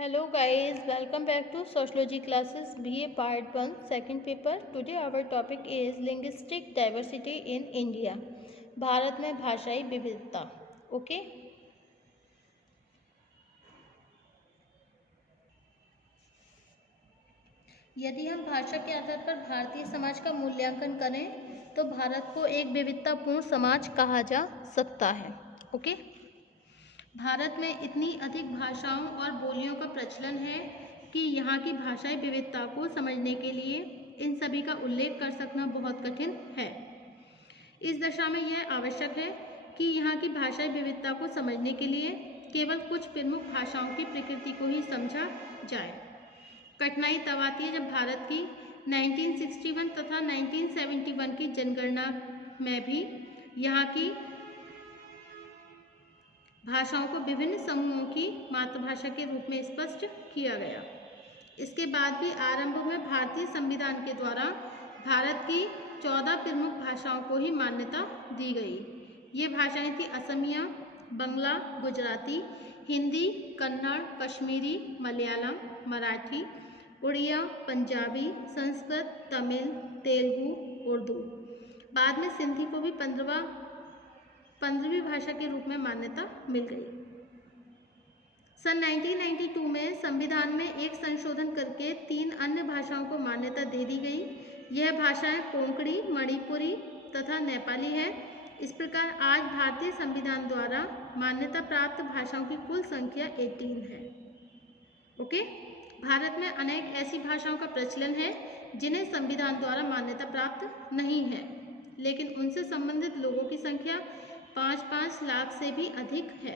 Hello guys, welcome back to Sociology classes BA Part 1 second paper. Today our topic is linguistic diversity in India. Bharat में भाषाई विविधता. Okay यदि हम भाषा के आधार पर भारतीय समाज का मूल्यांकन करें तो भारत को एक विविधतापूर्ण समाज कहा जा सकता है. ओके भारत में इतनी अधिक भाषाओं और बोलियों का प्रचलन है कि यहाँ की भाषाई विविधता को समझने के लिए इन सभी का उल्लेख कर सकना बहुत कठिन है. इस दशा में यह आवश्यक है कि यहाँ की भाषाई विविधता को समझने के लिए केवल कुछ प्रमुख भाषाओं की प्रकृति को ही समझा जाए. कठिनाई तब आती है जब भारत की 1961 तथा 1971 की जनगणना में भी यहाँ की भाषाओं को विभिन्न समूहों की मातृभाषा के रूप में स्पष्ट किया गया. इसके बाद भी आरंभ में भारतीय संविधान के द्वारा भारत की 14 प्रमुख भाषाओं को ही मान्यता दी गई. ये भाषाएं थी असमिया, बंगला, गुजराती, हिंदी, कन्नड़, कश्मीरी, मलयालम, मराठी, उड़िया, पंजाबी, संस्कृत, तमिल, तेलुगु, उर्दू. बाद में सिंधी को भी 15वीं भाषा के रूप में मान्यता मिल गई. सन 1992 में संविधान में एक संशोधन करके 3 अन्य भाषाओं को मान्यता दे दी गई. यह भाषाएं कोंकणी, मणिपुरी तथा नेपाली है. इस प्रकार आज भारतीय संविधान द्वारा मान्यता प्राप्त भाषाओं की कुल संख्या 18 है. ओके भारत में अनेक ऐसी भाषाओं का प्रचलन है जिन्हें संविधान द्वारा मान्यता प्राप्त नहीं है, लेकिन उनसे संबंधित लोगों की संख्या 5-5 लाख से भी अधिक है.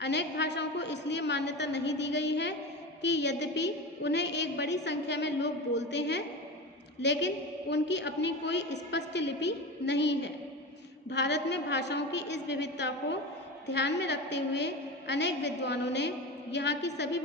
अनेक भाषाओं को इसलिए मान्यता नहीं दी गई है कि यद्यपि उन्हें एक बड़ी संख्या में लोग बोलते हैं, लेकिन उनकी अपनी कोई स्पष्ट लिपि नहीं है. भारत में भाषाओं की इस विविधता को ध्यान में रखते हुए अनेक विद्वानों ने यहाँ की सभी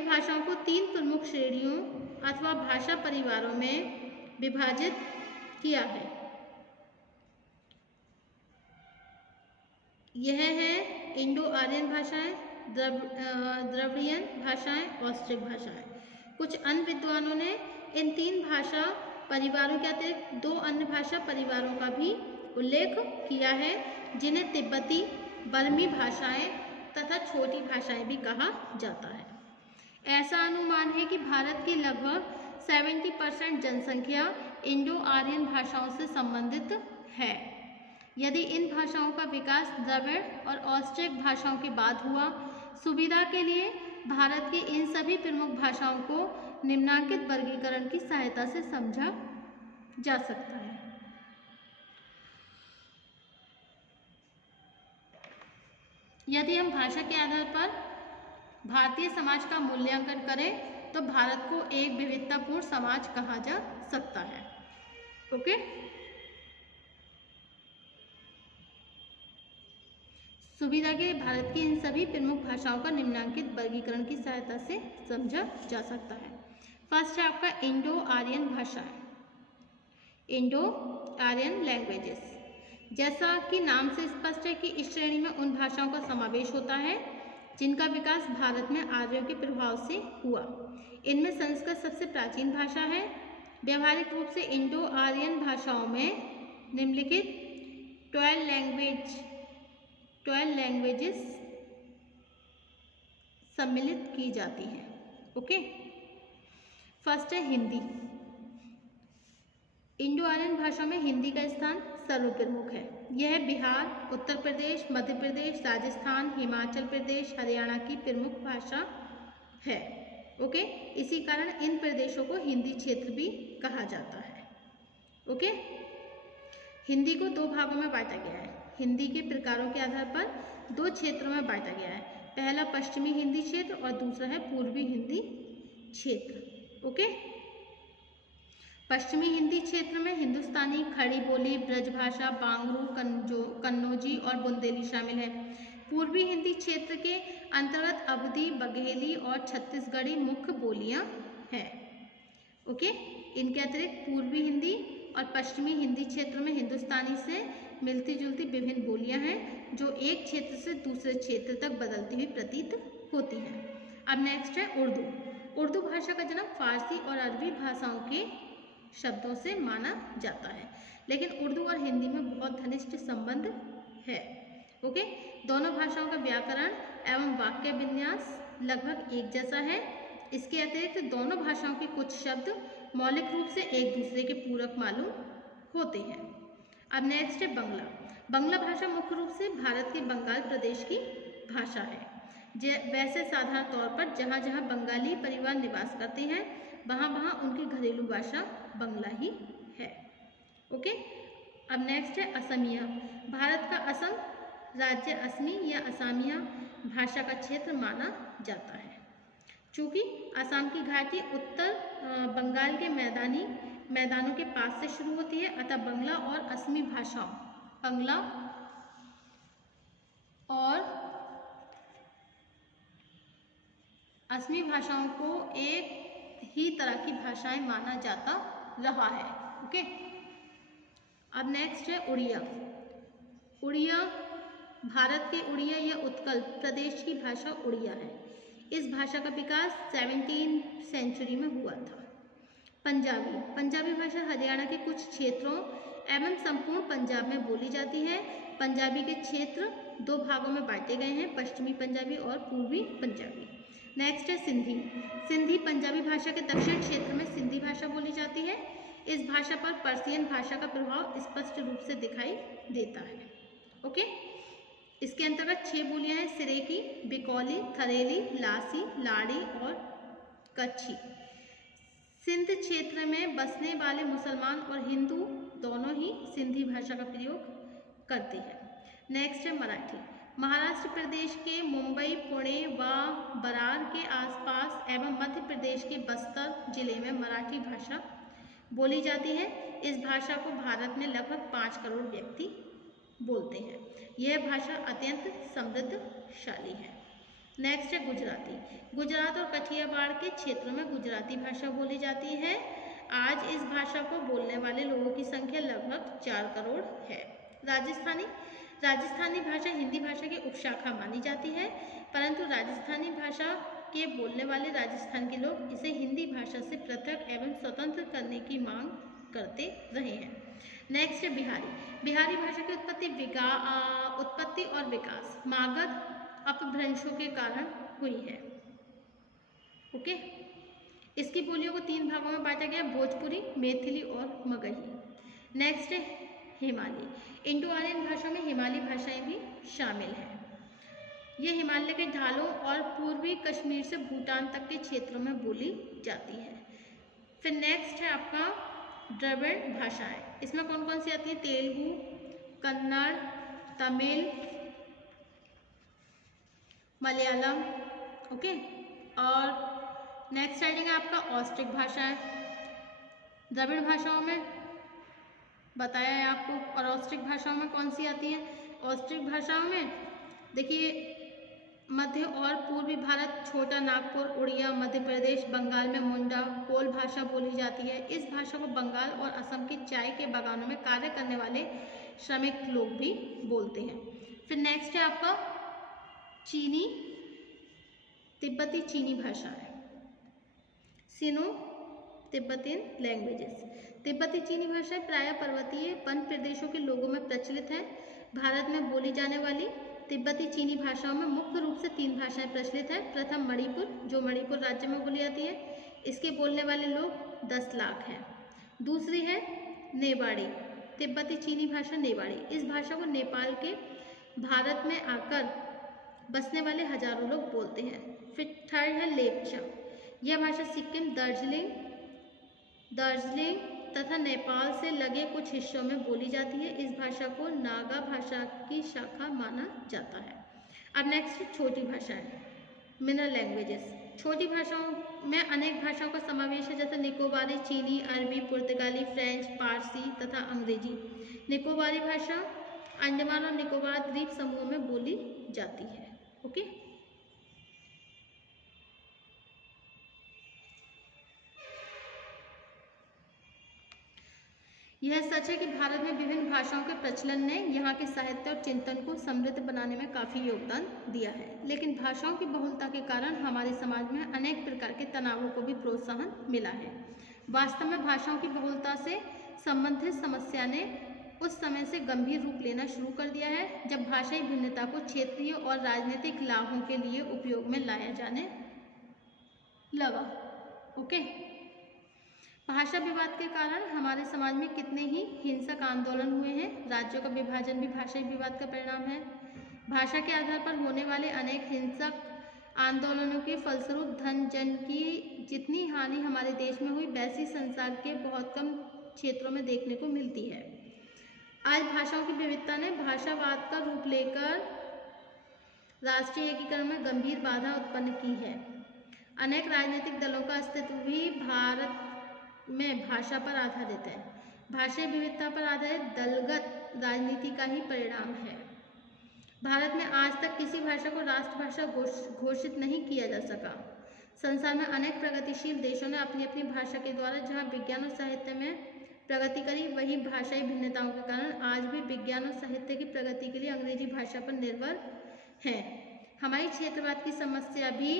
भाषाओं को 3 प्रमुख श्रेणियों अथवा भाषा परिवारों में विभाजित किया है. यह है इंडो आर्यन भाषाएं, द्रविड़ियन भाषाएं, ऑस्ट्रिक भाषाएं. कुछ अन्य विद्वानों ने इन 3 भाषा परिवारों के अतिरिक्त 2 अन्य भाषा परिवारों का भी उल्लेख किया है, जिन्हें तिब्बती, बर्मी भाषाएं तथा छोटी भाषाएं भी कहा जाता है. ऐसा अनुमान है कि भारत की लगभग 70% जनसंख्या इंडो आर्यन भाषाओं से संबंधित है. यदि इन भाषाओं का विकास द्रविड़ और ऑस्ट्रिक भाषाओं के बाद हुआ, सुविधा के लिए भारत की इन सभी प्रमुख भाषाओं को निम्नांकित वर्गीकरण की सहायता से समझा जा सकता है. यदि हम भाषा के आधार पर भारतीय समाज का मूल्यांकन करें तो भारत को एक विविधतापूर्ण समाज कहा जा सकता है. ओके सुविधा के भारत की इन सभी प्रमुख भाषाओं का निम्नांकित वर्गीकरण की सहायता से समझा जा सकता है. फर्स्ट है आपका इंडो आर्यन भाषाएं, इंडो आर्यन लैंग्वेजेस. जैसा कि नाम से स्पष्ट है कि इस श्रेणी में उन भाषाओं का समावेश होता है जिनका विकास भारत में आर्यों के प्रभाव से हुआ. इनमें संस्कृत सबसे प्राचीन भाषा है. व्यावहारिक रूप से इंडो आर्यन भाषाओं में निम्नलिखित 12 लैंग्वेजेस सम्मिलित की जाती हैं. ओके फर्स्ट है हिंदी. इंडो आर्यन भाषा में हिंदी का स्थान सर्वप्रमुख है. यह बिहार, उत्तर प्रदेश, मध्य प्रदेश, राजस्थान, हिमाचल प्रदेश, हरियाणा की प्रमुख भाषा है. ओके इसी कारण इन प्रदेशों को हिंदी क्षेत्र भी कहा जाता है. ओके हिंदी को 2 भागों में बांटा गया है. हिंदी के प्रकारों के आधार पर 2 क्षेत्रों में बांटा गया है. पहला पश्चिमी हिंदी क्षेत्र और दूसरा है पूर्वी हिंदी क्षेत्र. ओके पश्चिमी हिंदी क्षेत्र में हिंदुस्तानी, खड़ी बोली, ब्रजभाषा, बांगरू, कन्नौजी और बुंदेली शामिल है. पूर्वी हिंदी क्षेत्र के अंतर्गत अवधी, बघेली और छत्तीसगढ़ी मुख्य बोलियां हैं. ओके इनके अतिरिक्त पूर्वी हिंदी और पश्चिमी हिंदी क्षेत्र में हिंदुस्तानी से मिलती जुलती विभिन्न बोलियां हैं जो एक क्षेत्र से दूसरे क्षेत्र तक बदलती हुई प्रतीत होती हैं. अब नेक्स्ट है उर्दू। उर्दू भाषा का जन्म फारसी और अरबी भाषाओं के शब्दों से माना जाता है, लेकिन उर्दू और हिंदी में बहुत घनिष्ठ संबंध है। ओके, दोनों भाषाओं का व्याकरण एवं वाक्य विन्यास लगभग एक जैसा है। इसके अतिरिक्त दोनों भाषाओं के कुछ शब्द मौलिक रूप से एक दूसरे के पूरक मालूम होते हैं। अब नेक्स्ट है बंगला। बंगला भाषा मुख्य रूप से भारत के बंगाल प्रदेश की भाषा है। वैसे साधारण तौर पर जहाँ जहाँ बंगाली परिवार निवास करते हैं वहाँ वहाँ उनकी घरेलू भाषा बंगला ही है। ओके, अब नेक्स्ट है असमिया। भारत का असम राज्य असमी या असामिया भाषा का क्षेत्र माना जाता है। चूँकि असम की घाटी उत्तर बंगाल के मैदानों के पास से शुरू होती है, अतः बंगला और असमी भाषाओं बंगला और असमी भाषाओं को एक ही तरह की भाषाएं माना जाता रहा है। ओके, अब नेक्स्ट है उड़िया। उड़िया भारत के उड़िया या उत्कल प्रदेश की भाषा उड़िया है। इस भाषा का विकास 17वीं सेंचुरी में हुआ था। पंजाबी। पंजाबी भाषा हरियाणा के कुछ क्षेत्रों एवं संपूर्ण पंजाब में बोली जाती है। पंजाबी के क्षेत्र दो भागों में बांटे गए हैं, पश्चिमी पंजाबी और पूर्वी पंजाबी। नेक्स्ट है सिंधी। सिंधी पंजाबी भाषा के दक्षिण क्षेत्र में सिंधी भाषा बोली जाती है। इस भाषा पर पर्शियन भाषा का प्रभाव स्पष्ट रूप से दिखाई देता है। ओके, इसके अंतर्गत 6 बोलियां हैं, सिरेकी, बिकौली, थरेली, लासी, लाड़ी और कच्छी। सिंध क्षेत्र में बसने वाले मुसलमान और हिंदू दोनों ही सिंधी भाषा का प्रयोग करते हैं। नेक्स्ट है मराठी। महाराष्ट्र प्रदेश के मुंबई, पुणे व बरार के आसपास एवं मध्य प्रदेश के बस्तर जिले में मराठी भाषा बोली जाती है। इस भाषा को भारत में लगभग 5 करोड़ व्यक्ति बोलते हैं। यह भाषा अत्यंत समृद्धशाली है। नेक्स्ट है गुजराती। गुजरात और कठियावाड़ के क्षेत्रों में गुजराती भाषा बोली जाती है। आज इस भाषा को बोलने वाले लोगों की संख्या लगभग 4 करोड़ है। राजस्थानी। राजस्थानी भाषा हिंदी भाषा की उपशाखा मानी जाती है, परंतु राजस्थानी भाषा के बोलने वाले राजस्थान के लोग इसे हिंदी भाषा से पृथक एवं स्वतंत्र करने की मांग करते रहे हैं। नेक्स्ट है बिहारी। बिहारी भाषा की उत्पत्ति और विकास मागध अपभ्रंशों के कारण हुई है। ओके, इसकी बोलियों को 3 भागों में बांटा गया, भोजपुरी, मैथिली और मगही। नेक्स्ट है हिमाली। इंडो आर्यन भाषा में हिमाली भाषाएं भी शामिल हैं। ये हिमालय के ढालों और पूर्वी कश्मीर से भूटान तक के क्षेत्रों में बोली जाती है। फिर नेक्स्ट है आपका द्रविड़ भाषाएं। इसमें कौन कौन सी आती है? तेलुगु, कन्नड़, तमिल, मलयालम। ओके, और नेक्स्ट आइडिंग है आपका ऑस्ट्रिक भाषाएं। द्रविड़ भाषाओं में बताया है आपको। और ऑस्ट्रिक भाषाओं में कौन सी आती है? ऑस्ट्रिक भाषाओं में देखिए मध्य और पूर्वी भारत, छोटा नागपुर, उड़िया, मध्य प्रदेश, बंगाल में मुंडा, कोल भाषा बोली जाती है। इस भाषा को बंगाल और असम के चाय के बागानों में कार्य करने वाले श्रमिक लोग भी बोलते हैं। फिर नेक्स्ट है आपका चीनी तिब्बती चीनी भाषा है, सिनो तिब्बतियन लैंग्वेजेस। तिब्बती चीनी भाषा प्रायः पर्वतीय वन प्रदेशों के लोगों में प्रचलित है। भारत में बोली जाने वाली तिब्बती चीनी भाषाओं में मुख्य रूप से 3 भाषाएं प्रचलित हैं। प्रथम मणिपुर, जो मणिपुर राज्य में बोली जाती है, इसके बोलने वाले लोग 10 लाख हैं। दूसरी है नेवाड़ी, तिब्बती चीनी भाषा नेवाड़ी। इस भाषा को नेपाल के भारत में आकर बसने वाले हजारों लोग बोलते हैं। फिर थर्ड है लेप्चा। यह भाषा सिक्किम, दार्जिलिंग तथा नेपाल से लगे कुछ हिस्सों में बोली जाती है। इस भाषा को नागा भाषा की शाखा माना जाता है। अब नेक्स्ट छोटी भाषाएं, मिनरल लैंग्वेजेस। छोटी भाषाओं में अनेक भाषाओं का समावेश है, जैसे निकोबारी, चीनी, अरबी, पुर्तगाली, फ्रेंच, पारसी तथा अंग्रेजी। निकोबारी भाषा अंडमान और निकोबार द्वीप समूह में बोली जाती है। ओके, यह सच है कि भारत में विभिन्न भाषाओं के प्रचलन ने यहाँ के साहित्य और चिंतन को समृद्ध बनाने में काफ़ी योगदान दिया है, लेकिन भाषाओं की बहुलता के कारण हमारे समाज में अनेक प्रकार के तनावों को भी प्रोत्साहन मिला है। वास्तव में भाषाओं की बहुलता से संबंधित समस्या ने उस समय से गंभीर रूप लेना शुरू कर दिया है जब भाषाई भिन्नता को क्षेत्रीय और राजनीतिक लाभों के लिए उपयोग में लाया जाने लगा। ओके, भाषा विवाद के कारण हमारे समाज में कितने ही हिंसक आंदोलन हुए हैं। राज्यों का विभाजन भी भाषाई विवाद का परिणाम है। भाषा के आधार पर होने वाले अनेक हिंसक आंदोलनों के फलस्वरूप धन जन की जितनी हानि हमारे देश में हुई वैसी संसार के बहुत कम क्षेत्रों में देखने को मिलती है। आज भाषाओं की विविधता ने भाषावाद का रूप लेकर राष्ट्रीय एकीकरण में गंभीर बाधा उत्पन्न की है। अनेक राजनीतिक दलों का अस्तित्व भी भारत में भाषा पर आधारित है। भाषाई विविधता पर आधारित दलगत राजनीति का ही परिणाम है। भारत में आज तक किसी भाषा को राष्ट्रभाषा घोषित नहीं किया जा सका। संसार में अनेक प्रगतिशील देशों ने अपनी अपनी भाषा के द्वारा जहाँ विज्ञान और साहित्य में प्रगति करी, वहीं भाषाई भिन्नताओं के कारण आज भी विज्ञान और साहित्य की प्रगति के लिए अंग्रेजी भाषा पर निर्भर है। हमारी क्षेत्रवाद की समस्या भी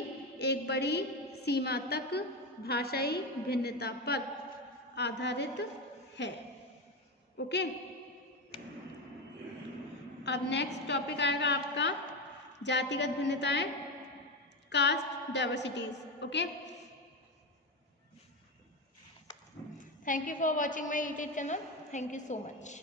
एक बड़ी सीमा तक भाषाई भिन्नता पर आधारित है। ओके, अब नेक्स्ट टॉपिक आएगा आपका जातिगत भिन्नताएं, caste diversities. Okay, thank you for watching my YouTube channel. Thank you so much.